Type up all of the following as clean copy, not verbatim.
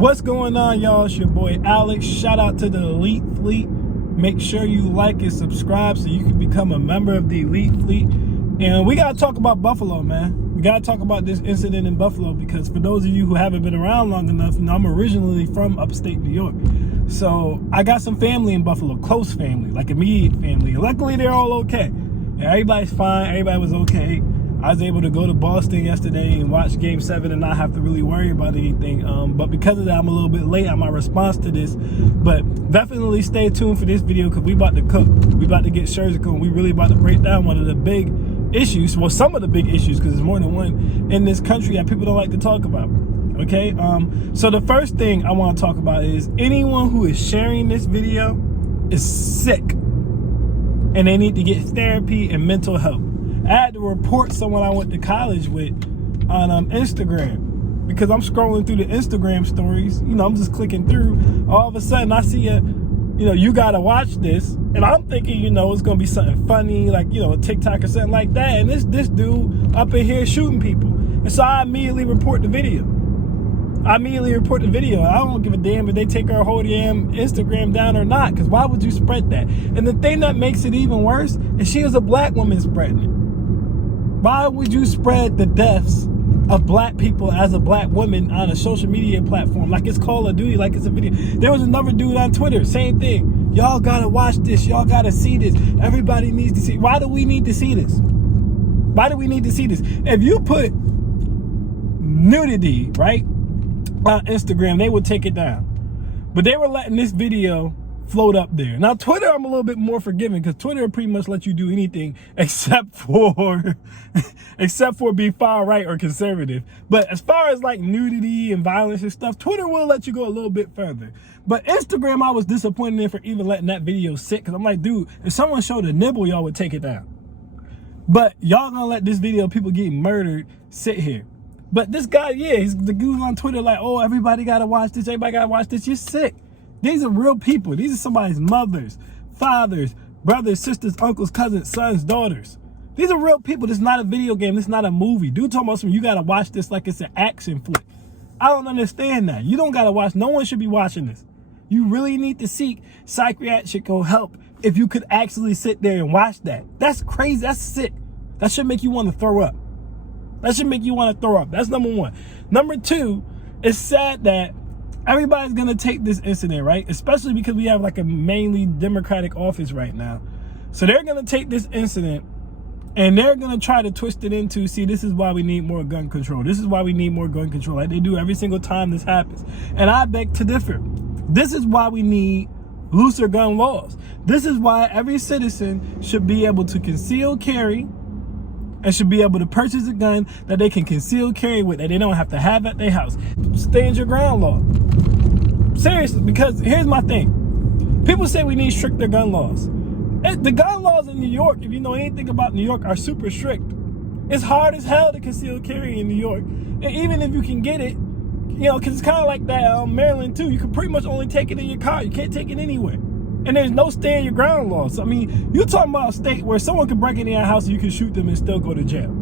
What's going on, y'all? It's your boy Alex. Shout out to the Elite Fleet. Make sure you like and subscribe so you can become a member of the Elite Fleet. And we got to talk about Buffalo, man. We got to talk about this incident in Buffalo because for those of you who haven't been around long enough, I'm originally from upstate New York. So I got some family in Buffalo, close family, like immediate family. And luckily, they're all okay. And everybody's fine. Everybody was okay. I was able to go to Boston yesterday and watch Game 7 and not have to really worry about anything. But because of that, I'm a little bit late on my response to this. But definitely stay tuned for this video because we about to cook. We about to get surgical and we really about to break down one of the big issues. Well, some of the big issues because there's more than one in this country that people don't like to talk about. Okay? So the first thing I want to talk about is anyone who is sharing this video is sick. And they need to get therapy and mental help. I had to report someone I went to college with on Instagram because I'm scrolling through the Instagram stories. You know, I'm just clicking through. All of a sudden, I see you got to watch this. And I'm thinking, it's going to be something funny, like, a TikTok or something like that. And this dude up in here shooting people. And so I immediately report the video. I don't give a damn if they take our whole damn Instagram down or not, because why would you spread that? And the thing that makes it even worse is she was a black woman spreading it. Why would you spread the deaths of black people as a black woman on a social media platform like it's Call of Duty, like it's a video? There was another dude on Twitter, same thing. Y'all gotta watch this. Y'all gotta see this. Everybody needs to see. Why do we need to see this? Why do we need to see this? If you put nudity, right, on Instagram, they would take it down. But they were letting this video float up there. Now, Twitter, I'm a little bit more forgiving because Twitter pretty much lets you do anything except for be far right or conservative. But as far as like nudity and violence and stuff, Twitter will let you go a little bit further. But Instagram, I was disappointed in for even letting that video sit because I'm like, dude, if someone showed a nibble, y'all would take it down. But y'all gonna let this video, people getting murdered, sit here. But this guy, he's the dude on Twitter like, oh, everybody gotta watch this, everybody gotta watch this. You're sick. These are real people. These are somebody's mothers, fathers, brothers, sisters, uncles, cousins, sons, daughters. These are real people. This is not a video game. This is not a movie. Dude talking about something, you got to watch this like it's an action flick. I don't understand that. You don't got to watch. No one should be watching this. You really need to seek psychiatric help if you could actually sit there and watch that. That's crazy. That's sick. That should make you want to throw up. That's number one. Number two, it's sad that everybody's going to take this incident, right? Especially because we have like a mainly Democratic office right now. So they're going to take this incident and they're going to try to twist it into, see, this is why we need more gun control. This is why we need more gun control, like they do every single time this happens. And I beg to differ. This is why we need looser gun laws. This is why every citizen should be able to conceal carry and should be able to purchase a gun that they can conceal carry with, that they don't have to have at their house. Stand your ground law. Seriously, because here's my thing. People say we need stricter gun laws. The gun laws in New York, if you know anything about New York, are super strict. It's hard as hell to conceal carry in New York. And even if you can get it, because it's kind of like that Maryland too. You can pretty much only take it in your car. You can't take it anywhere. And there's no stand your ground laws. So, I mean, you're talking about a state where someone can break into your house and you can shoot them and still go to jail.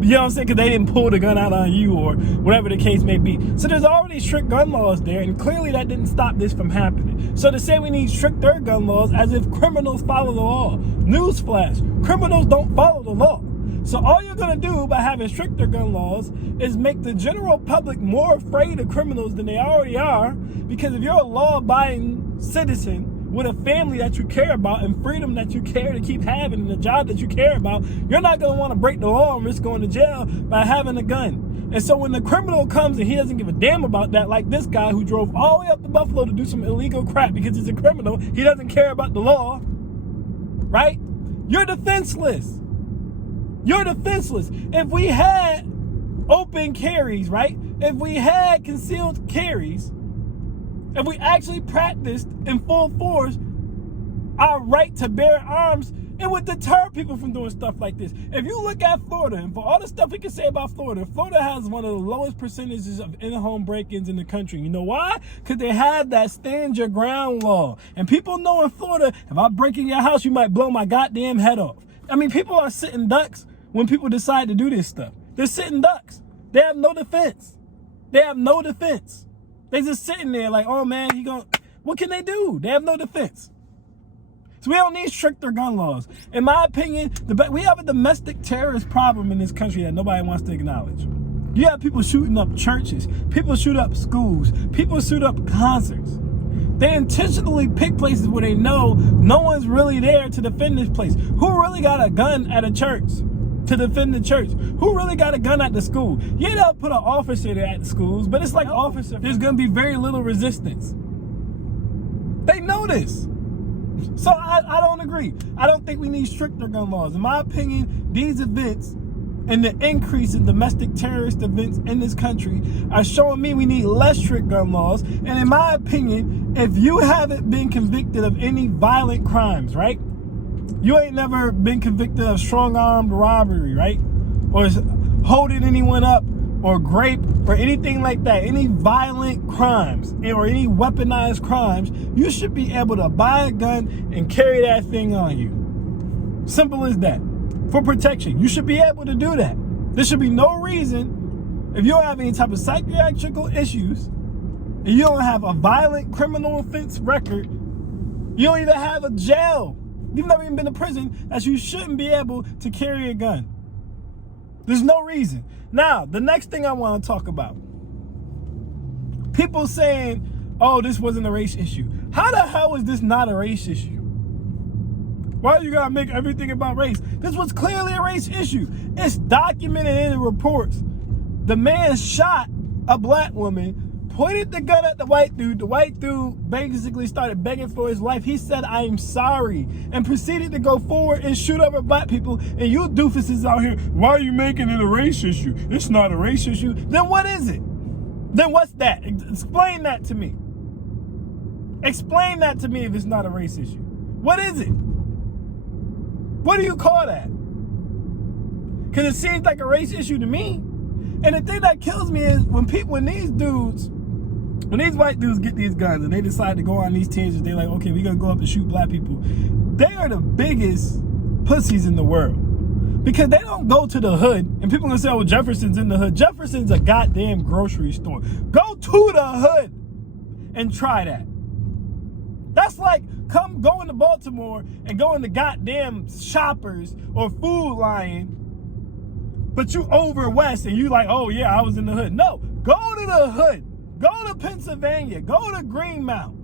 You know what I'm saying? Because they didn't pull the gun out on you or whatever the case may be. So there's already strict gun laws there, and clearly that didn't stop this from happening. So to say we need stricter gun laws as if criminals follow the law. Newsflash, criminals don't follow the law. So all you're going to do by having stricter gun laws is make the general public more afraid of criminals than they already are. Because if you're a law-abiding citizen with a family that you care about and freedom that you care to keep having and a job that you care about, you're not going to want to break the law and risk going to jail by having a gun. And so when the criminal comes and he doesn't give a damn about that, like this guy who drove all the way up to Buffalo to do some illegal crap because he's a criminal, he doesn't care about the law, right? You're defenseless. You're defenseless. If we had open carries, right? If we had concealed carries, if we actually practiced in full force our right to bear arms, it would deter people from doing stuff like this. If you look at Florida, and for all the stuff we can say about Florida, Florida has one of the lowest percentages of in-home break-ins in the country. You know why? Because they have that stand your ground law. And people know in Florida, if I break in your house, you might blow my goddamn head off. I mean, people are sitting ducks when people decide to do this stuff. They're sitting ducks. They have no defense. They have no defense. They just sitting there like, oh man, what can they do? They have no defense. So we don't need stricter gun laws. In my opinion, we have a domestic terrorist problem in this country that nobody wants to acknowledge. You have people shooting up churches, people shoot up schools, people shoot up concerts. They intentionally pick places where they know no one's really there to defend this place. Who really got a gun at a church to defend the church? Who really got a gun at the school? Yeah, they'll put an officer there at the schools, but it's like officer. There's going to be very little resistance. They know this. So I don't agree. I don't think we need stricter gun laws. In my opinion, these events and the increase in domestic terrorist events in this country are showing me we need less strict gun laws. And in my opinion, if you haven't been convicted of any violent crimes, right? You ain't never been convicted of strong-armed robbery, right? Or holding anyone up, or grape, or anything like that, any violent crimes or any weaponized crimes, you should be able to buy a gun and carry that thing on you. Simple as that. For protection. You should be able to do that. There should be no reason, if you don't have any type of psychiatrical issues, and you don't have a violent criminal offense record, you don't even have a jail, you've never even been to prison, that you shouldn't be able to carry a gun. There's no reason. Now, the next thing I want to talk about. People saying, oh, this wasn't a race issue. How the hell is this not a race issue? Why you gotta make everything about race? This was clearly a race issue. It's documented in the reports. The man shot a black woman, pointed the gun at the white dude. The white dude basically started begging for his life. He said, I'm sorry, and proceeded to go forward and shoot over black people. And you doofuses out here, why are you making it a race issue? It's not a race issue. Then what is it? Then what's that? Explain that to me. Explain that to me if it's not a race issue. What is it? What do you call that? Because it seems like a race issue to me. And the thing that kills me is when these white dudes get these guns and they decide to go on these tangents, they're like, okay, we're going to go up and shoot black people. They are the biggest pussies in the world. Because they don't go to the hood. And people are going to say, oh, Jefferson's in the hood. Jefferson's a goddamn grocery store. Go to the hood and try that. That's like going to Baltimore and going to goddamn Shoppers or Food Lion, but you over west and you like, oh yeah, I was in the hood. No, go to the hood. Go to Pennsylvania. Go to Greenmount.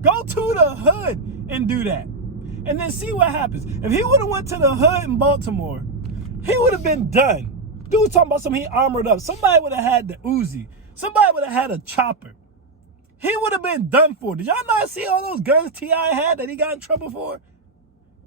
Go to the hood and do that. And then see what happens. If he would have went to the hood in Baltimore, he would have been done. Dude talking about something, he armored up. Somebody would have had the Uzi. Somebody would have had a chopper. He would have been done for. Did y'all not see all those guns T.I. had that he got in trouble for?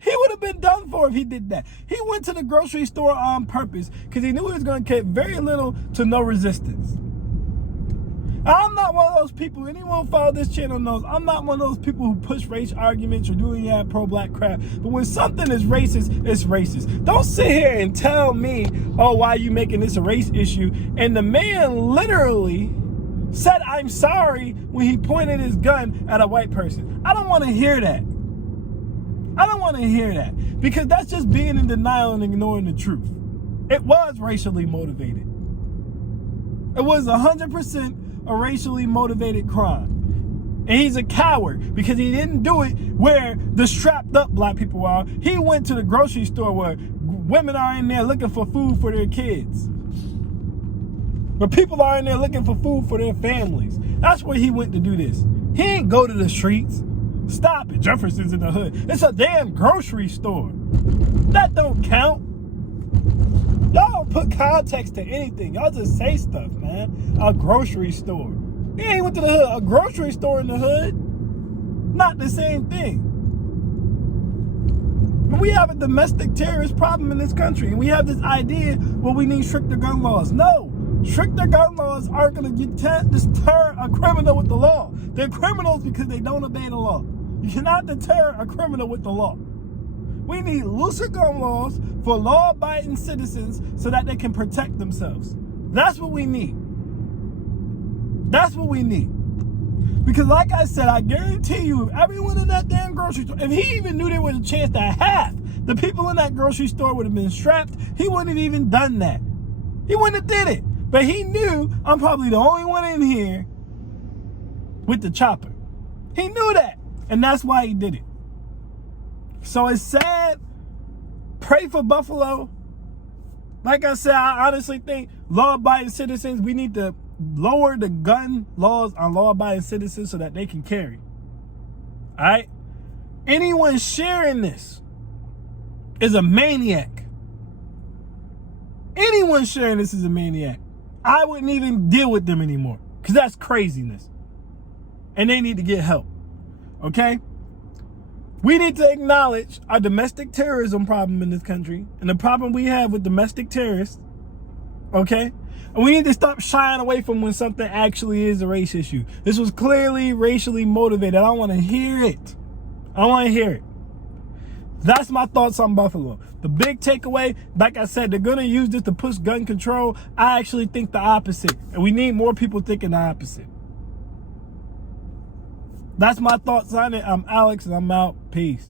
He would have been done for if he did that. He went to the grocery store on purpose because he knew he was going to get very little to no resistance. I'm not one of those people, anyone who follow this channel knows, I'm not one of those people who push race arguments or do any pro-black crap. But when something is racist, it's racist. Don't sit here and tell me, oh, why are you making this a race issue? And the man literally said, I'm sorry, when he pointed his gun at a white person. I don't want to hear that. I don't want to hear that. Because that's just being in denial and ignoring the truth. It was racially motivated. It was 100% a racially motivated crime. And he's a coward because he didn't do it where the strapped up black people are. He went to the grocery store where women are in there looking for food for their kids. Where people are in there looking for food for their families. That's where he went to do this. He ain't go to the streets. Stop it. Jefferson's in the hood. It's a damn grocery store. That don't count. Y'all don't put context to anything. Y'all just say stuff, man. A grocery store. He ain't went to the hood. A grocery store in the hood? Not the same thing. We have a domestic terrorist problem in this country. And we have this idea, well, we need stricter gun laws. No. Stricter gun laws aren't going to deter a criminal with the law. They're criminals because they don't obey the law. You cannot deter a criminal with the law. We need looser gun laws for law-abiding citizens so that they can protect themselves. That's what we need. That's what we need. Because like I said, I guarantee you, if everyone in that damn grocery store, if he even knew there was a chance that half the people in that grocery store would have been strapped, he wouldn't have even done that. He wouldn't have did it. But he knew I'm probably the only one in here with the chopper. He knew that. And that's why he did it. So it's sad. Pray for Buffalo. Like I said, I honestly think law-abiding citizens, we need to lower the gun laws on law-abiding citizens so that they can carry. All right? Anyone sharing this is a maniac. Anyone sharing this is a maniac. I wouldn't even deal with them anymore because that's craziness. And they need to get help. Okay? We need to acknowledge our domestic terrorism problem in this country and the problem we have with domestic terrorists. Okay? And we need to stop shying away from when something actually is a race issue. This was clearly racially motivated. I don't want to hear it. I don't want to hear it. That's my thoughts on Buffalo. The big takeaway, like I said, they're going to use this to push gun control. I actually think the opposite. And we need more people thinking the opposite. That's my thoughts on it. I'm Alex and I'm out. Peace.